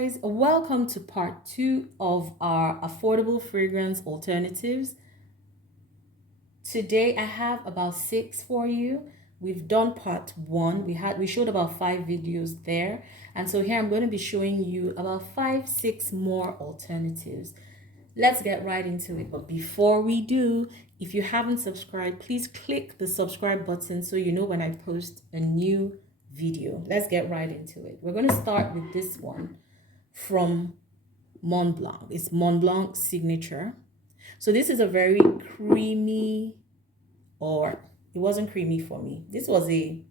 guys, welcome to part 2 of our affordable fragrance alternatives. Today I have about 6 for you. We've done part 1. We showed about 5 videos there, and so here I'm going to be showing you about 5-6 more alternatives. Let's get right into it. But before we do, if you haven't subscribed, please click the subscribe button so you know when I post a new video. Let's get right into it. We're going to start with this one from Montblanc. It's Montblanc Signature. So this is a very creamy, or it wasn't creamy for me. This was a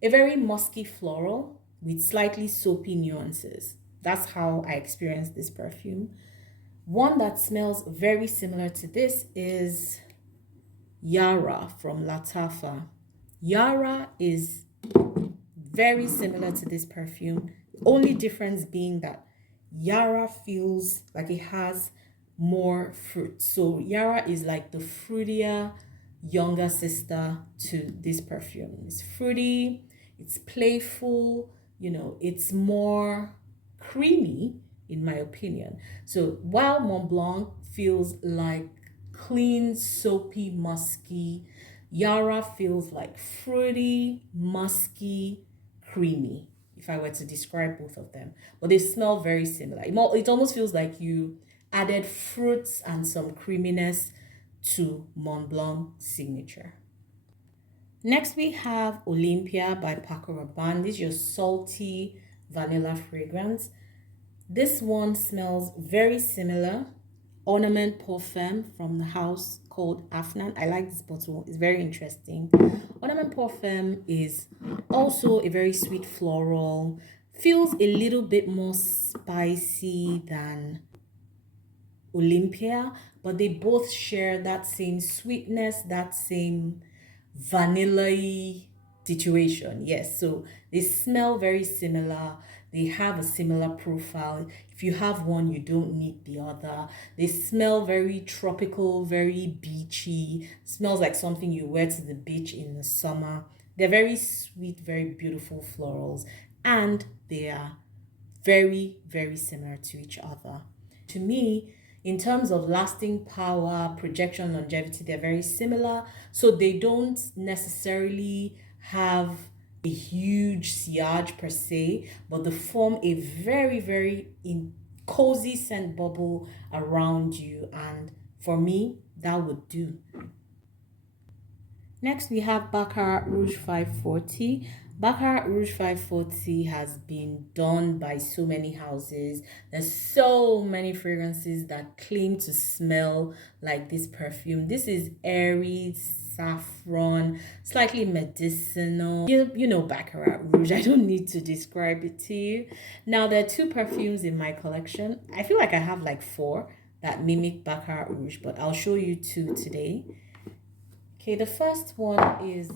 very musky floral with slightly soapy nuances. That's how I experienced this perfume. One that smells very similar to this is Yara from Latafa. Yara is very similar to this perfume. The only difference being that Yara feels like it has more fruit. So Yara is like the fruitier younger sister to this perfume. It's fruity, it's playful, it's more creamy in my opinion. So while Montblanc feels like clean, soapy, musky, Yara feels like fruity, musky, creamy, if I were to describe both of them. But they smell very similar. It almost feels like you added fruits and some creaminess to Montblanc Signature. Next we have Olympia by Baccarat Rouge. This is your salty vanilla fragrance. This one smells very similar. Ornament perfume from the house called Afnan. I like this bottle. It's very interesting. Ornament perfume is also a very sweet floral. Feels a little bit more spicy than Olympia, but they both share that same sweetness, that same vanilla-y situation. Yes, so they smell very similar. They have a similar profile. If you have one, you don't need the other. They smell very tropical, very beachy. Smells like something you wear to the beach in the summer. They're very sweet, very beautiful florals, and they are very, very similar to each other. To me, in terms of lasting power, projection, longevity, they're very similar. So they don't necessarily have a huge sillage per se, but they form a very, very cozy scent bubble around you. And for me, that would do. Next, we have Baccarat Rouge 540. Baccarat Rouge 540 has been done by so many houses. There's so many fragrances that claim to smell like this perfume. This is airy, saffron, slightly medicinal. You know Baccarat Rouge. I don't need to describe it to you. Now, there are 2 perfumes in my collection. I feel like I have like 4 that mimic Baccarat Rouge, but I'll show you 2 today. Okay, the first one is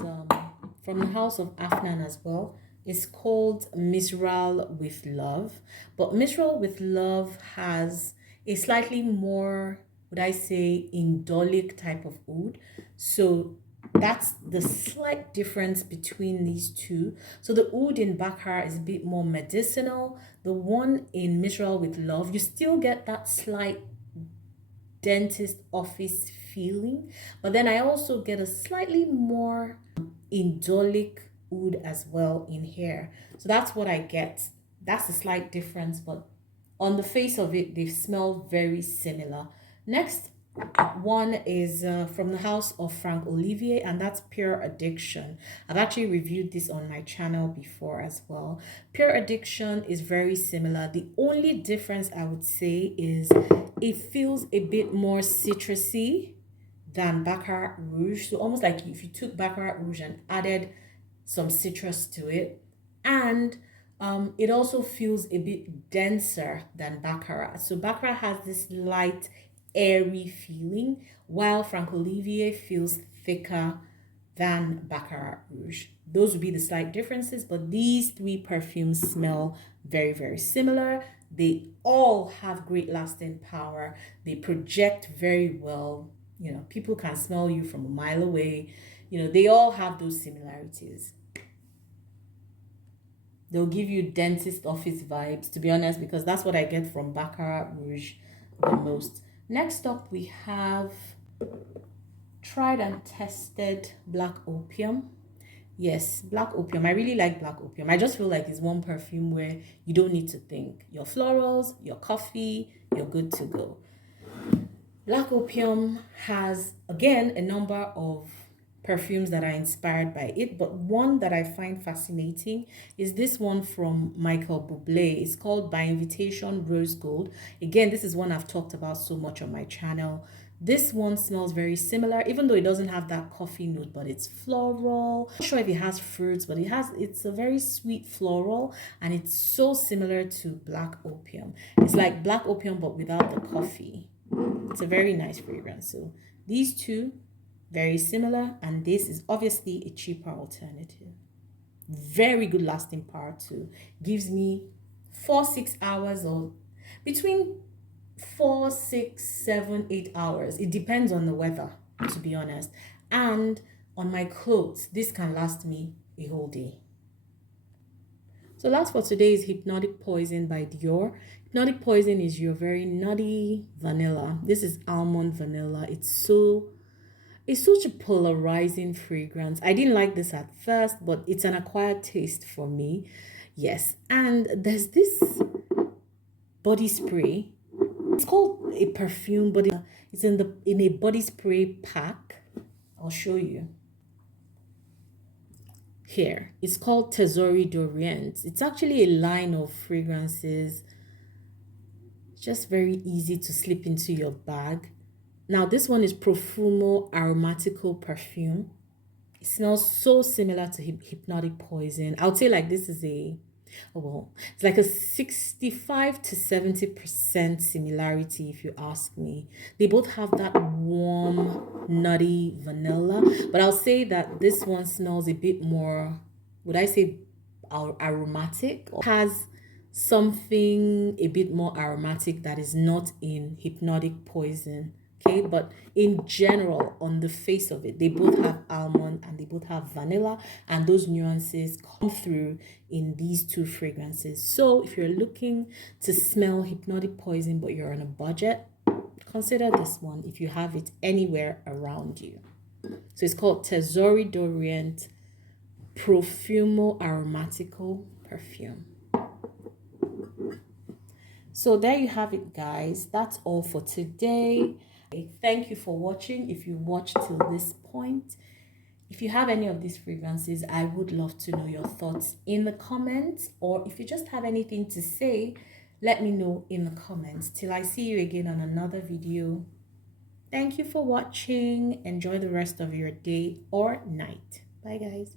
from the house of Afnan as well. It's called Mistral with Love. But Mistral with Love has a slightly more, would I say, indolic type of oud. So that's the slight difference between these 2. So the oud in Baccarat is a bit more medicinal. The one in Mistral with Love, you still get that slight dentist office feeling, but then I also get a slightly more indolic oud as well in here. So that's what I get. That's a slight difference, but on the face of it, they smell very similar. Next one is from the house of Frank Olivier, and that's Pure Addiction. I've actually reviewed this on my channel before as well. Pure Addiction is very similar. The only difference I would say is it feels a bit more citrusy than Baccarat Rouge. So almost like if you took Baccarat Rouge and added some citrus to it. And it also feels a bit denser than Baccarat. So Baccarat has this light, airy feeling, while Frank Olivier feels thicker than Baccarat Rouge. Those would be the slight differences, but these 3 perfumes smell very, very similar. They all have great lasting power. They project very well. People can smell you from a mile away. They all have those similarities. They'll give you dentist office vibes, to be honest, because that's what I get from Baccarat Rouge the most. Next up, we have tried and tested Black Opium. Yes, Black Opium. I really like Black Opium. I just feel like it's one perfume where you don't need to think. Your florals, your coffee, you're good to go. Black Opium has, again, a number of perfumes that are inspired by it, but one that I find fascinating is this one from Michael Buble. It's called By Invitation Rose Gold. Again, this is one I've talked about so much on my channel. This one smells very similar, even though it doesn't have that coffee note, but it's floral. I'm not sure if it has fruits, but it's a very sweet floral, and it's so similar to Black Opium. It's like Black Opium, but without the coffee. It's a very nice fragrance. So these two, very similar, and this is obviously a cheaper alternative. Very good lasting power too. Gives me 4-6 hours, or between 4, 6, 7, 8 hours. It depends on the weather, to be honest. And on my clothes, this can last me a whole day. So last for today is Hypnotic Poison by Dior. Hypnotic Poison is your very nutty vanilla. This is almond vanilla. It's such a polarizing fragrance. I didn't like this at first, but it's an acquired taste for me. Yes, and there's this body spray. It's called a perfume, but it's in a body spray pack. I'll show you. Here, it's called Tessori d'Orient. It's actually a line of fragrances. Just very easy to slip into your bag. Now, this one is Profumo Aromatico Perfume. It smells so similar to Hypnotic Poison. I would say like this is it's like a 65 to 70% similarity if you ask me. They both have that warm, nutty vanilla, but I'll say that this one smells a bit more, would I say aromatic? Or has something a bit more aromatic that is not in Hypnotic Poison. Okay, but in general, on the face of it, they both have almond and they both have vanilla, and those nuances come through in these two fragrances. So if you're looking to smell Hypnotic Poison but you're on a budget, consider this one if you have it anywhere around you. So it's called Tessori d'Orient Profumo Aromatico Perfume. So there you have it, guys. That's all for today. Thank you for watching. If you watched till this point, if you have any of these fragrances, I would love to know your thoughts in the comments, or if you just have anything to say, let me know in the comments. Till I see you again on another video. Thank you for watching. Enjoy the rest of your day or night. Bye, guys.